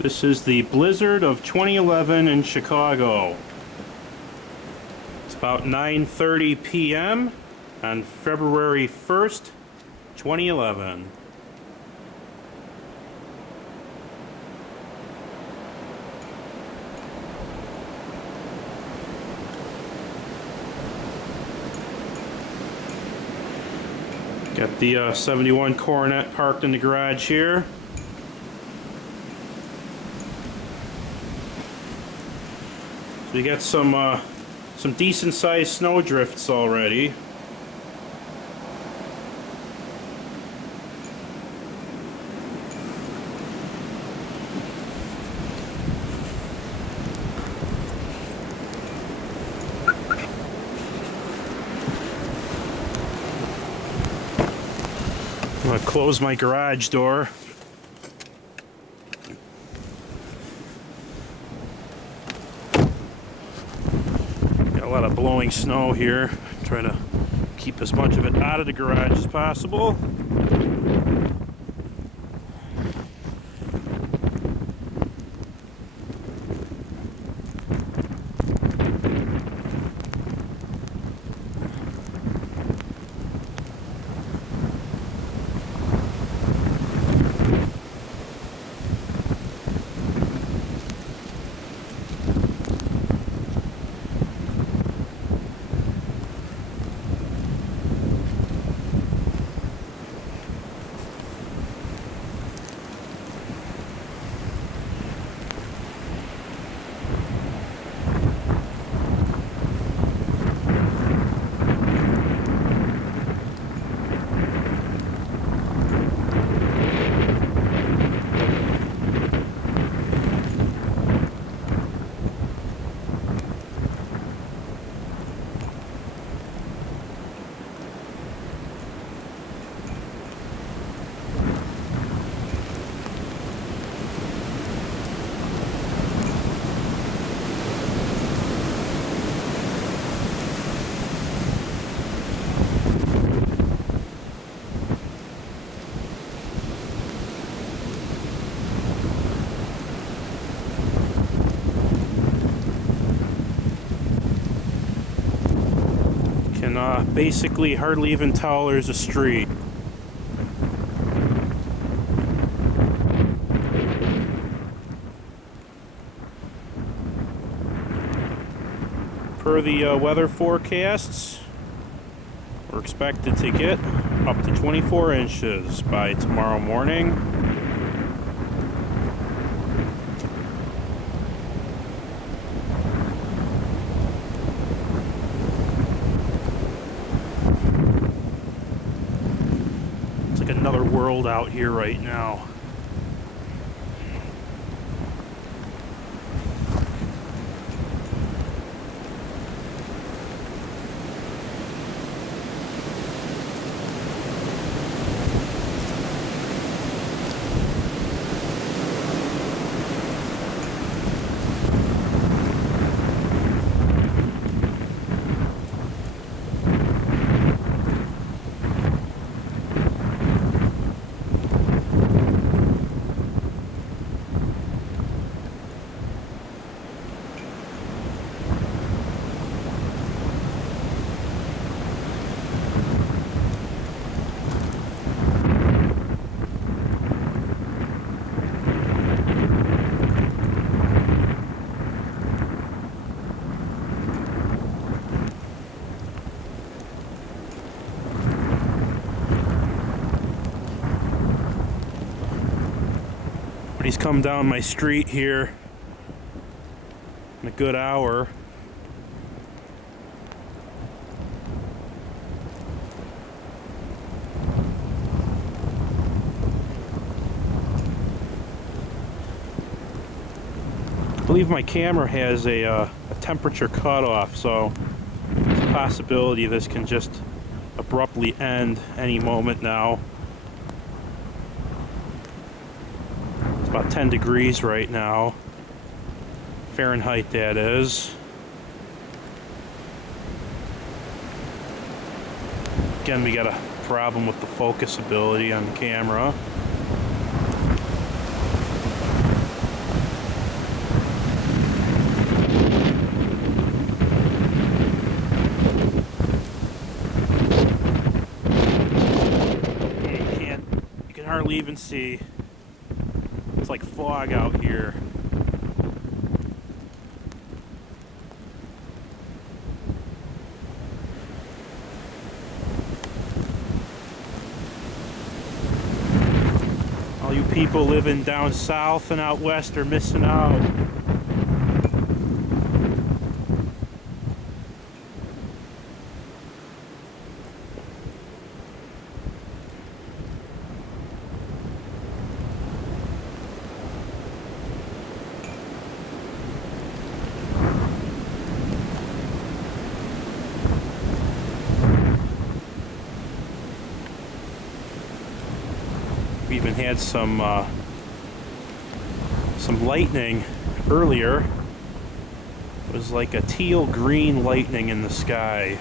This is the blizzard of 2011 in Chicago. It's about 9:30 p.m. on February 1st, 2011. Got the 71 Coronet parked in the garage here. So we got some decent sized snow drifts already. I'm gonna close my garage door. A lot of blowing snow here. Try to keep as much of it out of the garage as possible. Basically hardly even tell there's a street. Per the weather forecasts, we're expected to get up to 24 inches by tomorrow morning. Another world out here right now. He's come down my street here in a good hour. I believe my camera has a temperature cutoff, so there's a possibility this can just abruptly end any moment now. About 10 degrees right now, Fahrenheit that is. Again, we got a problem with the focus ability on the camera. barely even see. It's like fog out here. All you people living down south and out west are missing out. We even had some lightning earlier. It was like a teal green lightning in the sky.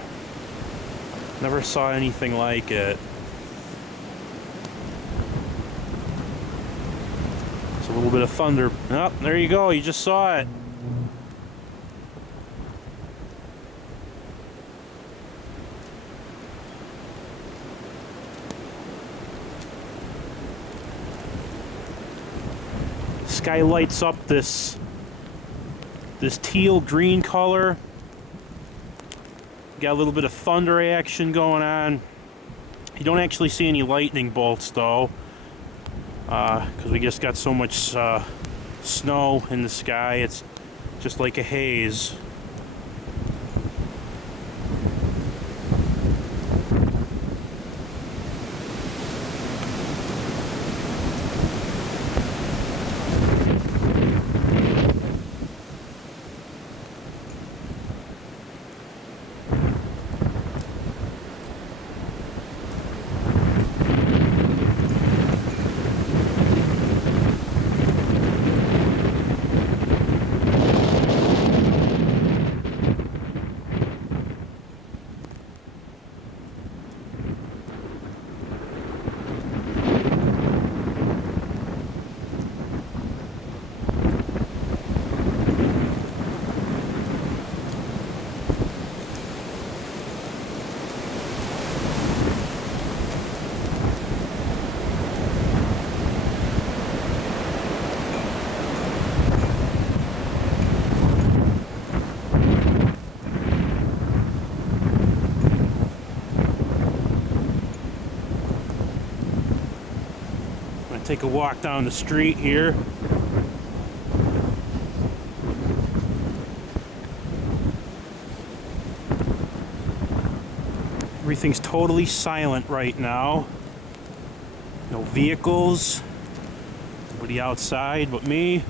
Never saw anything like it. It's a little bit of thunder. Oh, there you go. You just saw it. Sky lights up this teal green color. Got a little bit of thunder action going on. You don't actually see any lightning bolts though, because we just got so much snow in the sky. It's just like a haze. Take a walk down the street here. Everything's totally silent right now. No vehicles. Nobody outside but me.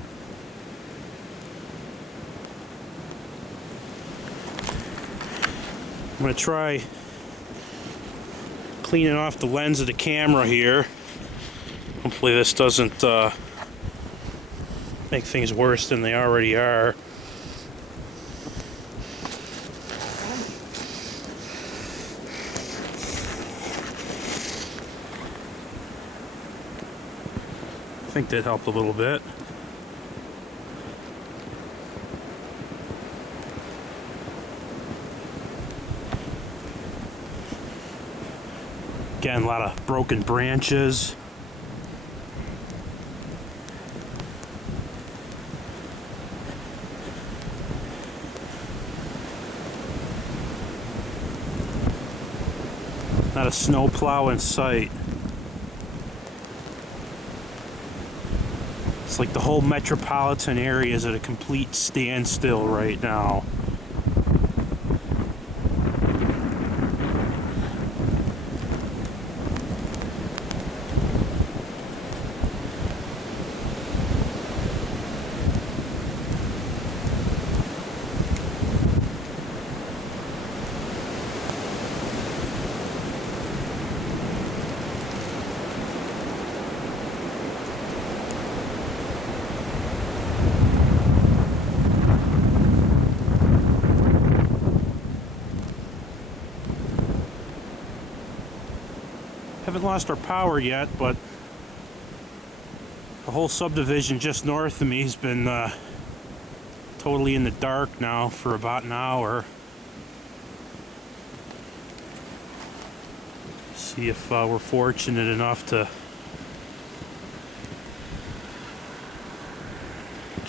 I'm gonna try cleaning off the lens of the camera here. Hopefully this doesn't make things worse than they already are. I think that helped a little bit. Again, a lot of broken branches. Not a snowplow in sight. It's like the whole metropolitan area is at a complete standstill right now. Haven't lost our power yet, but the whole subdivision just north of me has been totally in the dark now for about an hour. See if we're fortunate enough to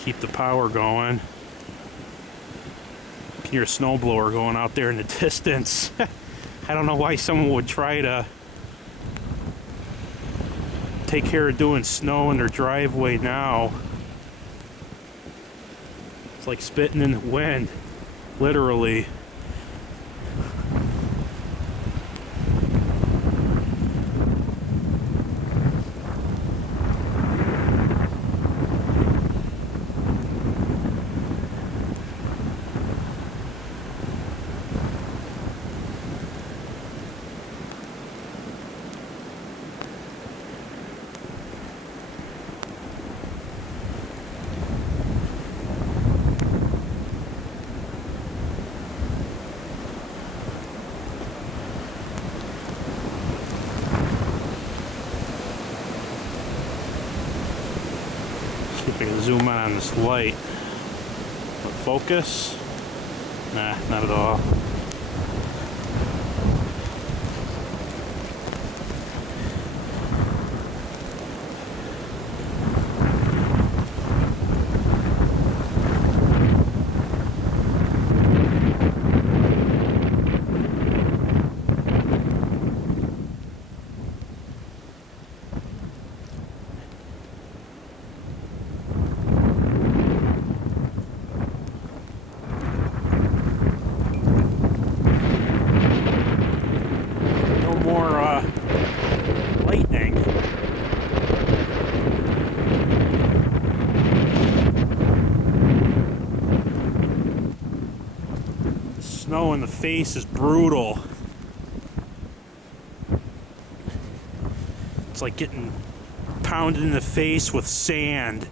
keep the power going. You can hear a snowblower going out there in the distance. I don't know why someone would try to take care of doing snow in their driveway now. It's like spitting in the wind, literally. See if I can zoom in on this light. But focus? Nah, not at all. Lightning. The snow in the face is brutal. It's like getting pounded in the face with sand.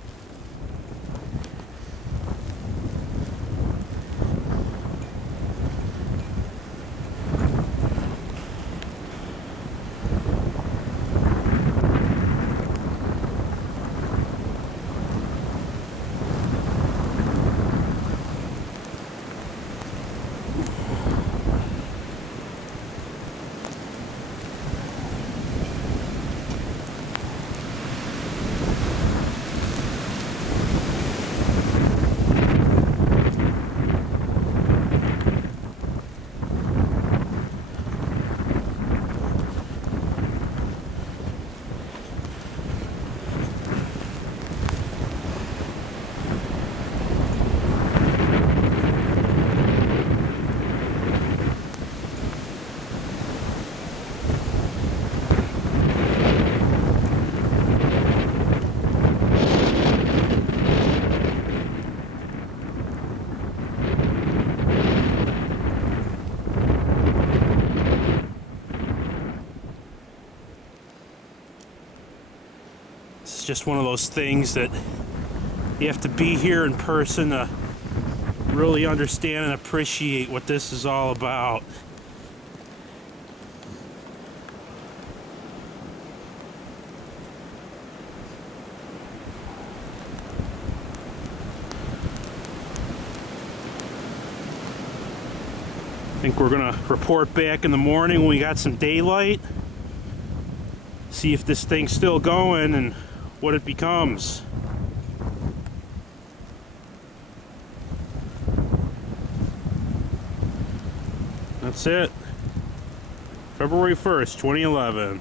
It's just one of those things that you have to be here in person to really understand and appreciate what this is all about. I think we're gonna report back in the morning when we got some daylight, see if this thing's still going and what it becomes. That's it. February 1st, 2011.